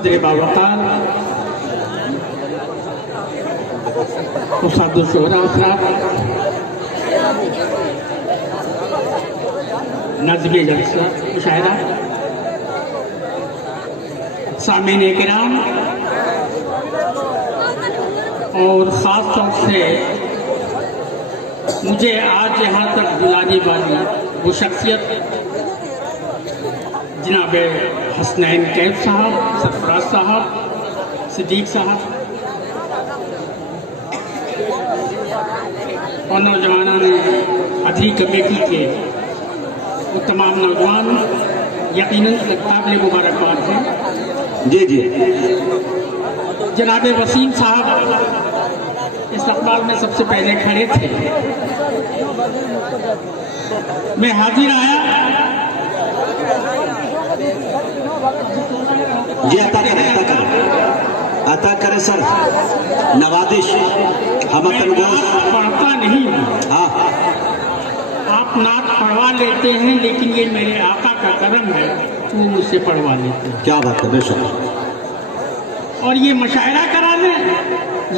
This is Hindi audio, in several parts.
सदर बावकार उस्ताद-उल-शोहरा हज़रात, नाज़िम जलसा मुशायरा, सामीन किराम और ख़ास तौर से मुझे आज यहाँ तक बुलाने वाली वो शख्सियत जनाब हसनैन कैफ साहब, सरफराज साहब, सिद्दीक साहब और नौजवानों ने अधी कमेटी के वो तमाम नौजवान यकीनन काबिल मुबारकबाद हैं। जी जी जनाब वसीम साहब इस्तकबाल में सबसे पहले खड़े थे। मैं हाजिर आया जी, अता करे सर, नवादिश हम पढ़ता नहीं हूँ। हाँ, आप नात पढ़वा लेते हैं, लेकिन ये मेरे आका का करम है वो मुझसे पढ़वा लेते हैं। क्या बात है, बेशक। और ये मुशायरा करा दें,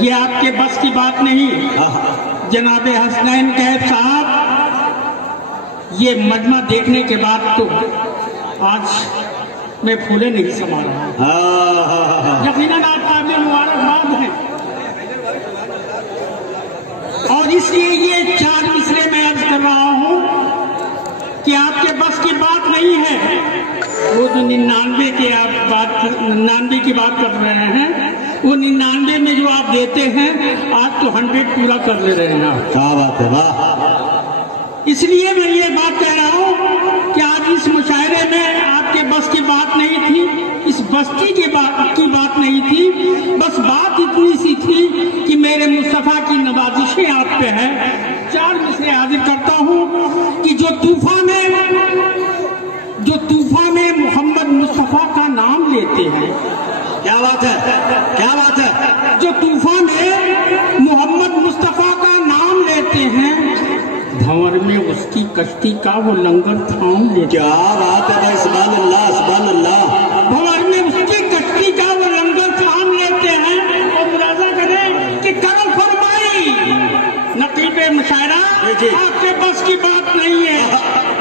ये आपके बस की बात नहीं। जनाब हसनैन कैफ साहब, ये मजमा देखने के बाद तो आज मैं फूले नहीं समा रहा। यकीनन आप काबिल मुबारकबाद हैं और इसलिए ये 4 मिसरे में अर्ज कर रहा हूँ कि आपके बस की बात नहीं है। वो जो 99 की बात कर रहे हैं, वो 99 में जो आप देते हैं, आज तो 100 पूरा कर ले रहे हैं आप। क्या बात है, वाह। इसलिए मैं ये बात कह रहा हूँ कि आज इस मुशायरे में आपके बस की बात नहीं थी, इस बस्ती की बात नहीं थी। बस बात इतनी सी थी कि मेरे मुस्तफ़ा की नवाजिशें आप पे है। 4 मिसरे हाजिर करता हूँ कि जो तूफान में मोहम्मद मुस्तफ़ा का नाम लेते हैं। क्या बात है, क्या बात है। जो तूफान में मोहम्मद मुस्तफ़ा का नाम लेते हैं, भंवर में उसकी कश्ती का वो लंगर थाम लेते। क्या बात है भाई, सुभान अल्लाह, सुभान अल्लाह। भंवर में उसकी कश्ती का वो लंगर थाम लेते हैं और मुलाजा करें कि करम फरमाई नकीब मुशायरा, आपके बस की बात नहीं है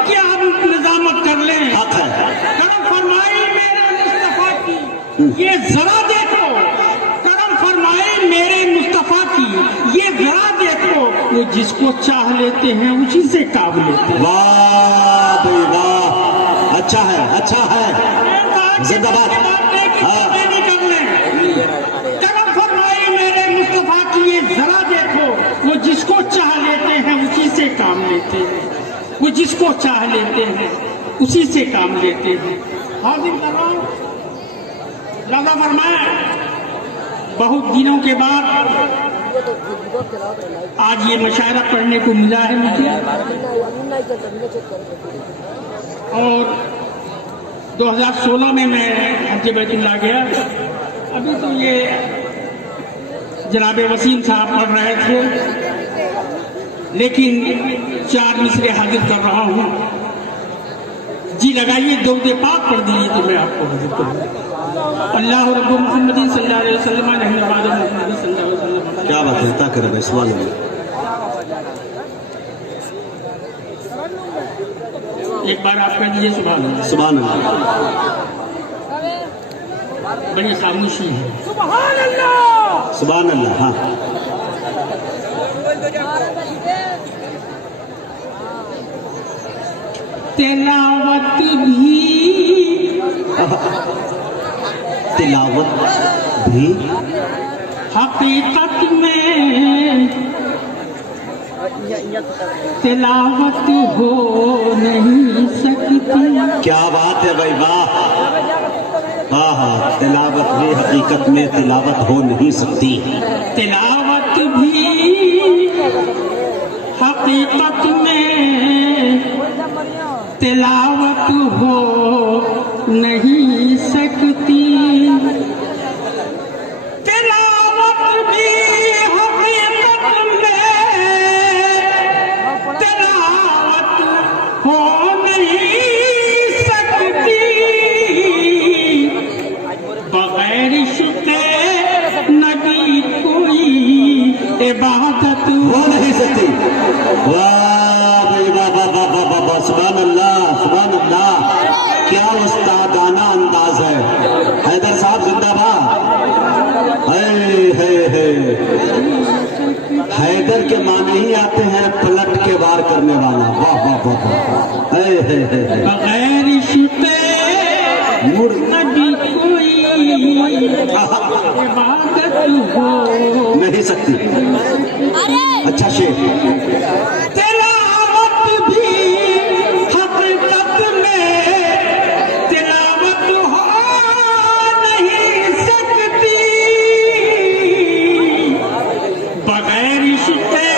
कि आप निजामत कर लें। करम फरमाई मेरे मुस्तफ़ा की, ये जरा देखो। करम फरमाई मेरे मुस्तफ़ा की, ये जरा देखो। वो जिसको चाह लेते हैं उसी से काब लेते हैं। वाह भाई वाह, अच्छा है, अच्छा है, जिंदाबाद। करम फरमाई मेरे मुस्तफ़ा की, ये जरा देखो। वो जिसको चाह लेते हैं उसी से काम लेते हैं। वो जिसको चाह लेते हैं उसी से काम लेते हैं। हाजिर कर रहा हूं, लाला फरमाया, बहुत दिनों के बाद आज ये मुशायरा पढ़ने को मिला है मुझे। और 2016 में मैं हज बैतुल्लाह गया। अभी तो ये जनाब वसीम साहब पढ़ रहे थे, लेकिन 4 मिसरे हाजिर कर रहा हूँ। जी लगाइए, दौदे पाक पढ़ दीजिए तो मैं आपको हाजिर करूँ। अल्लाह रब्बु मुहम्मदी सल्लल्लाहु अलैहि वसल्लम रहमतुल्लाह मुहम्मदी सल्लल्लाहु अलैहि वसल्लम। क्या बात है, ताकि रहे, सुभान अल्लाह। एक बार आप कह दीजिए सुभान अल्लाह, सुभान अल्लाह। बड़ी खामोशी है। सुभान अल्लाह, सुभान अल्लाह। हाँ, तिलावत भी हकीकत में तिलावत हो नहीं सकती। क्या बात है भाई, वाह। हाँ हाँ, तिलावत भी हकीकत में तिलावत हो नहीं सकती। तिलावत भी हकीकत में तिलावत हो नहीं सकती। तिलावत भी हकीकत में तिलावत हो नहीं सकती। बगैर इबादत हो नहीं सकती। वाह भाई वाह वाह वाह वाह वाह वाह, सुभान अल्लाह सुभान अल्लाह, क्या उस्तादाना अंदाज है। हैदर साहब जिंदाबाद। हैदर के माने ही आते हैं पलट के वार करने वाला। वाह वाह वाह वाह। बगैर इश्क़े नबी कोई इबादत हो नहीं सकती। अच्छा शेर। तिलावत भी हकीकत में तिलावत हो नहीं सकती, बगैर इश्क़े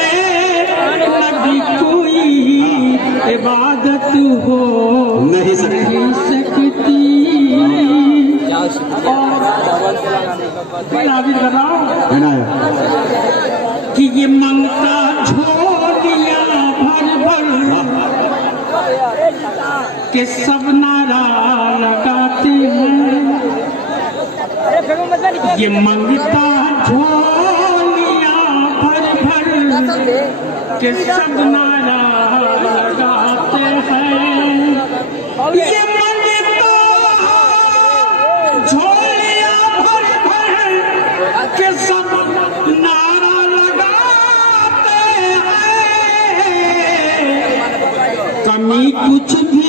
नबी कोई इबादत हो नहीं सकती। नाज़िल कर रहा हूँ इनायत। कि ये मंगता झोलियाँ भर भर के सब नारा लगाते हैं, ये मंगता झोलियाँ भर भर के सब नारा लगाते हैं, ये मंगता झोलियाँ भर भर के सब नारा लगाते हैं, कमी कुछ भी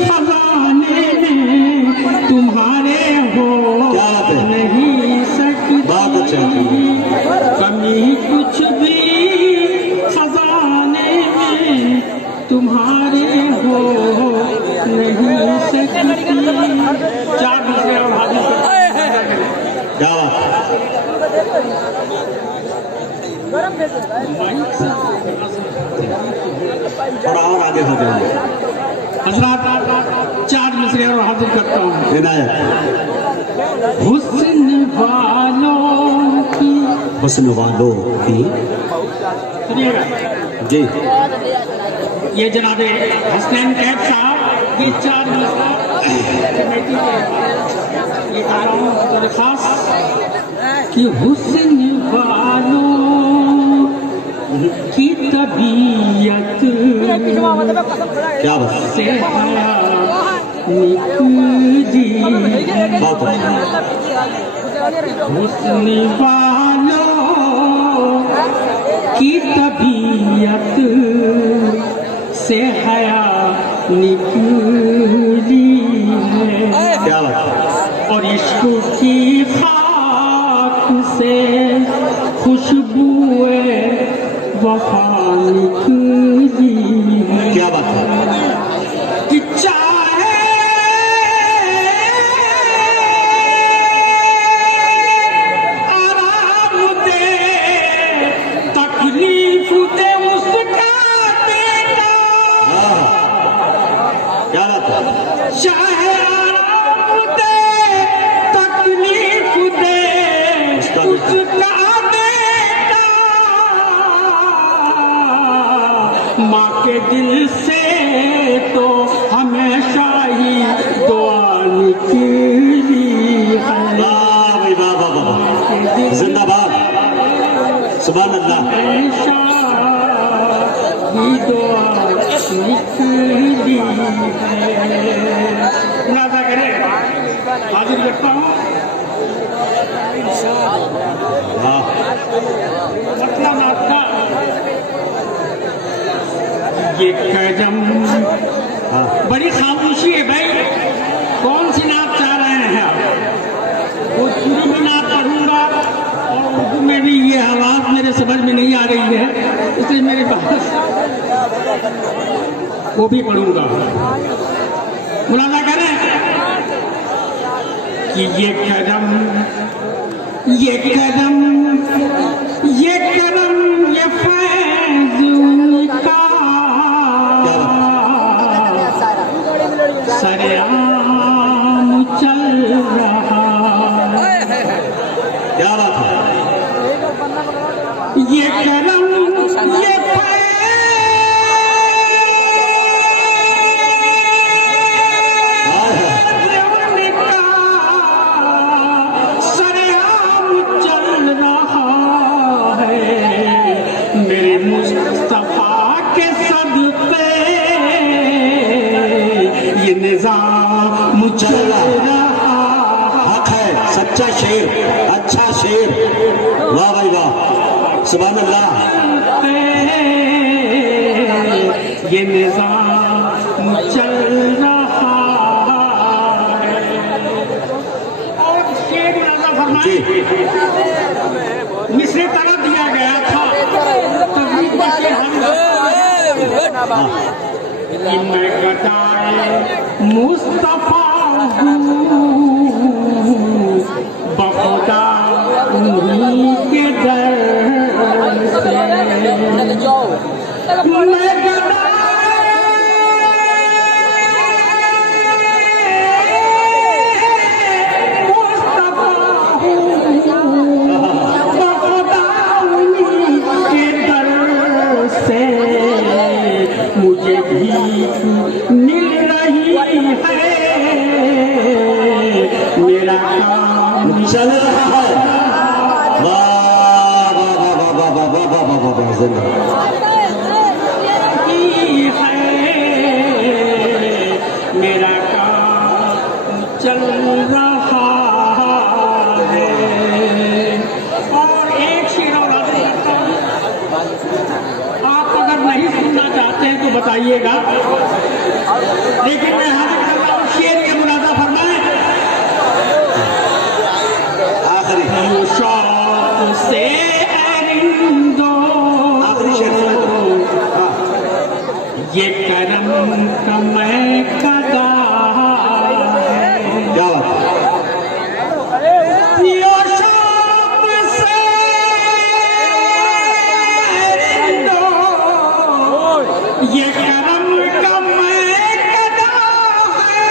खजाने में तुम्हारे हो क्या बात है? नहीं सकती, बहुत अच्छा है। कमी कुछ भी खजाने में तुम्हारे हो नहीं सकती। चार दूसरे और हाजिर क्या बात। थोड़ा और आगे हो जाएंगे। हजरात चार मिसरे और हाजिर करता हूँ। इनायत। हुस्न वालों की हुस्न वालों की। सुनिएगा, जी ये जनाबे हसनैन कैफ साहब, ये चार मिसरा कमेटी के ये कह रहा हूँ तो खास कि हुस्न वालों की तबीयत क्या बात। से हया निकली है, बहुत अच्छा। हुस्न वालों की तबीयत से हया निकली है, क्या बात। और इश्क की खाक से खुशबुए वफा निकली है। क्या बात है। कि चाहे आराम दे तकलीफ दे उसका बेटा, क्या बात है। चाहे आराम दे तकलीफ दे उसका बेटा, माँ के दिल से तो हमेशा ही दुआ निकली है, वाह भाई वाह वाह वाह, जिंदाबाद सुभान अल्लाह। हमेशा ही दुआ निकली है। मुनाजा करें, हाजिर करता हूँ। वाह पटना नाथ का ये कदम, हाँ। बड़ी खामोशी है भाई, कौन सी नात चाह रहे हैं आप? भोजपुरी में नात पढ़ूंगा और उर्दू में भी, ये आवाज मेरे समझ में नहीं आ रही है, इसलिए मेरे पास वो भी पढ़ूंगा। मुनाजा करें कि ये कदम, ये कदम, ये कदम, ये फैज़ उनका सरेआम चल रहा, क्या बात है। ये कदम, ये फैज़ उनका सरेआम चल रहा है, शेर, अच्छा शेर, वाह भाई वाह, सुभान अल्लाह। ये निजाम चल रहा है। और शेर मुलाजा जी फरमाए, मिसरे तरह दिया गया था तस्वीर बच्चे हम कि मैं गदाए मुस्तफा हूँ, बखुदा उन्हीं के दर से मैं मुझे भीख मिल रही है, मेरा काम चल रहा है। वाह वाह वाह वाह वाह वाह वाह वाह वाह वाह है, मेरा काम चल रहा है। और एक शेर और आगे करता हूं, आप अगर नहीं सुनना चाहते हैं तो बताइएगा, लेकिन मैं हाजिर कर रहा हूं शेर के मुरादा फरमाए। आखिरी शौक से अरिंदो आखिरी शेर। ये करम का मैं कदा है। क्या बात है? यो शौक से अरिंदो, ये करम का मैं कदा है,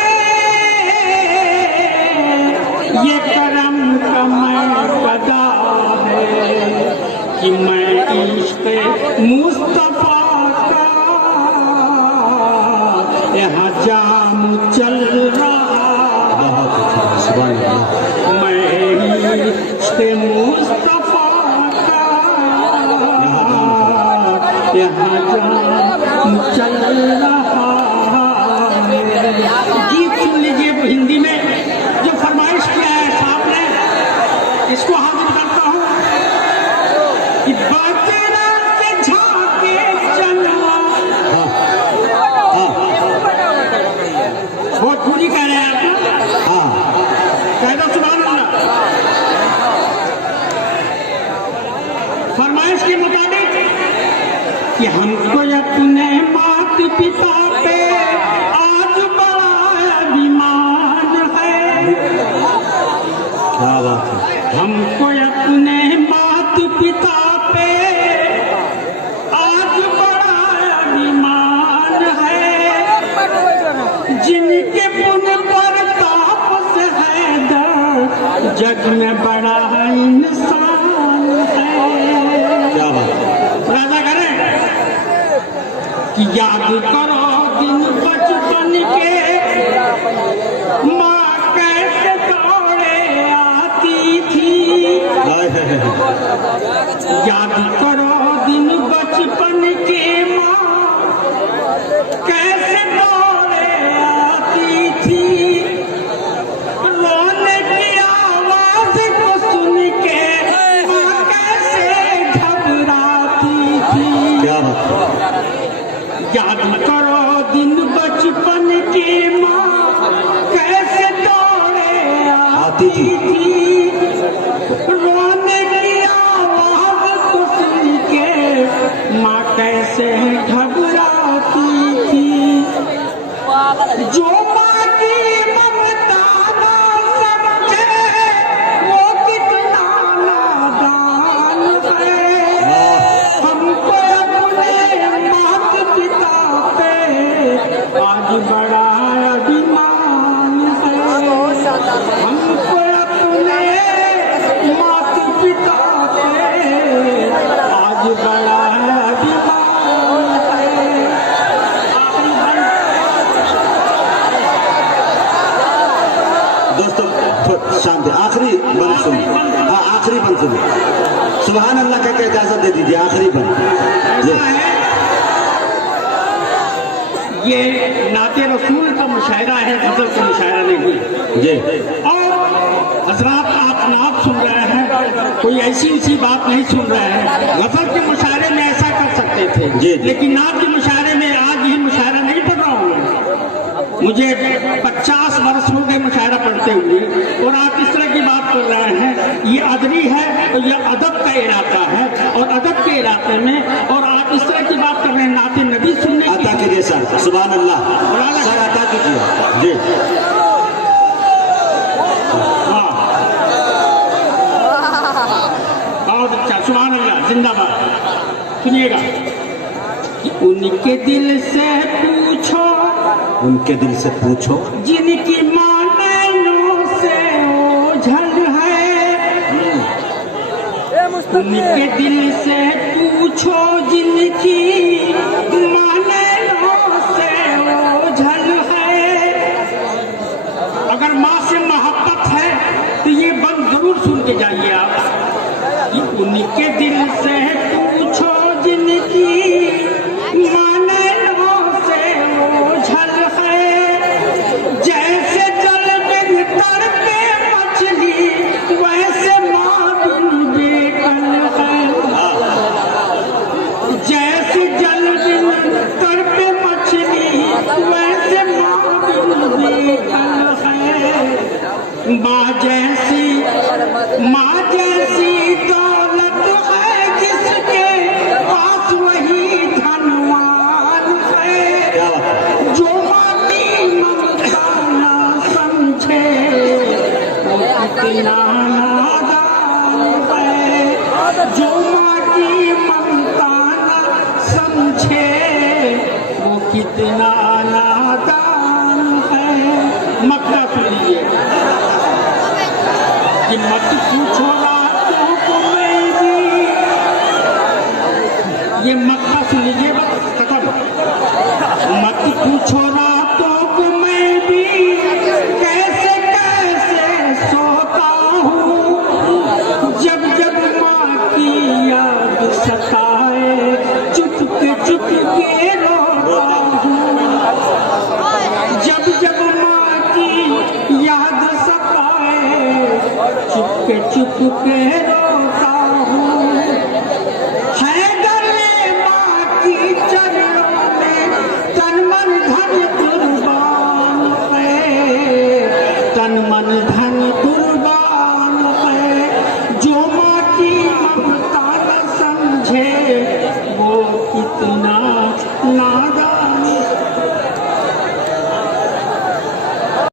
ये करम का मैं कदा है कि मैं इश्क़ मुस्तफा का यहाँ जाम चल रहा, बहुत अच्छा, सुभान अल्लाह। मैं इश्क़ मुस्तफा का यहाँ जाम चल रहा है। गीत सुन लीजिए हिंदी में जो फरमाइश किया है साहब ने, इसको हाजिर करता हूँ कि बचरा से झांके चला, भोजपुरी कह रहे हैं आप ना? हाँ कह दो सुभान अल्लाह। फरमाइश के मुताबिक कि हमको अपने मात पिता पे आज बड़ा अभिमान है, क्या बात है। हमको अपने मात पिता पे आज बड़ा अभिमान है, जिनके पुन पर ताप से हैदर जग में बड़ा इंसान है। क्या बात है। राजा करें कि याद करो दिन बचपन के, माँ कैसे दौड़े आती थी। हाय हाय हाय। याद करो दिन बचपन के, माँ कैसे दौड़े आती थी, रोने की आवाज को सुन के माँ कैसे घबराती थी। क्या बात है। याद करो दिन बचपन की, माँ कैसे दौड़े आती थी, रोने की आवाज को सुन के माँ कैसे घबराती थी। जो माँ की ममता ना समझे वो कितना नादान है। हमको अपने मात पिता पे आज बड़ा अभिमान है, हमको अपने मात पिता पे आज बड़ा अभिमान है। आखिरी बंद। दोस्तों शांति, आखिरी बंद सुनिए। हाँ आखिरी बंद सुनिए। सुभान अल्लाह कह के इजाजत दे दीजिए। आखिरी बंद ऐसा है, ये नाते रसूल का मुशायरा है, गजल का मुशायरा नहीं। जी। और हजरात आप नात सुन रहे हैं, कोई ऐसी उसी बात नहीं सुन रहे हैं। गजल के मुशायरे में ऐसा कर सकते थे, लेकिन नात के मुशायरे में आज ही मुशायरा नहीं पढ़ रहा हूँ। मुझे 50 वर्ष हो गए मुशायरा पढ़ते हुए, और आप इस तरह की बात कर रहे हैं। ये अदबी है और ये अदब का इलाका है, और अदब के इलाके में और आप इस तरह की बात कर रहे हैं नाते नबी सुनने की। अता कीजिए सर, सुभान अल्लाह सर, अता कीजिए जी। बहुत अच्छा, सुभान अल्लाह, जिंदाबाद। सुनिएगा कि उनके दिल से पूछो, उनके दिल से पूछो, जिनकी मानों से ओझल है। उनके दिल से पूछो, जिनकी मानों से ओझल है। अगर माँ से मोहब्बत है तो ये बंद जरूर सुन के जाइए आप। उनके दिल से पूछो, जिनकी मानों से ओझल है। जैसे जल बिन तड़पे मछली, वैसे माँ बिन बेकल है। जैसे जल बिन तड़पे मछली, वैसे माँ बिन बेकल है। माँ जैसी दौलत है जिसके पास, वही धनवान है। जो माँ की ममता न समझे, वो कितना नादान है। जो माँ की ममता न समझे, वो कितना नादान है। मक्का सुनिए कि मत पूछो रातों को मैं भी, ये मक्का सुन लीजिए बस खत्म। मत पूछो रातों को मैं भी, कैसे कैसे सोता हूँ। जब जब माँ की याद सताए, चुपके चुपके रोता हूँ। जब जब माँ की याद सताए, चुपके चुपके रोता हूँ। हैदर माँ की चरणों में तन मन धन कुर्बान है। तन मन धन कुर्बान है। जो माँ की ममता न समझे, वो कितना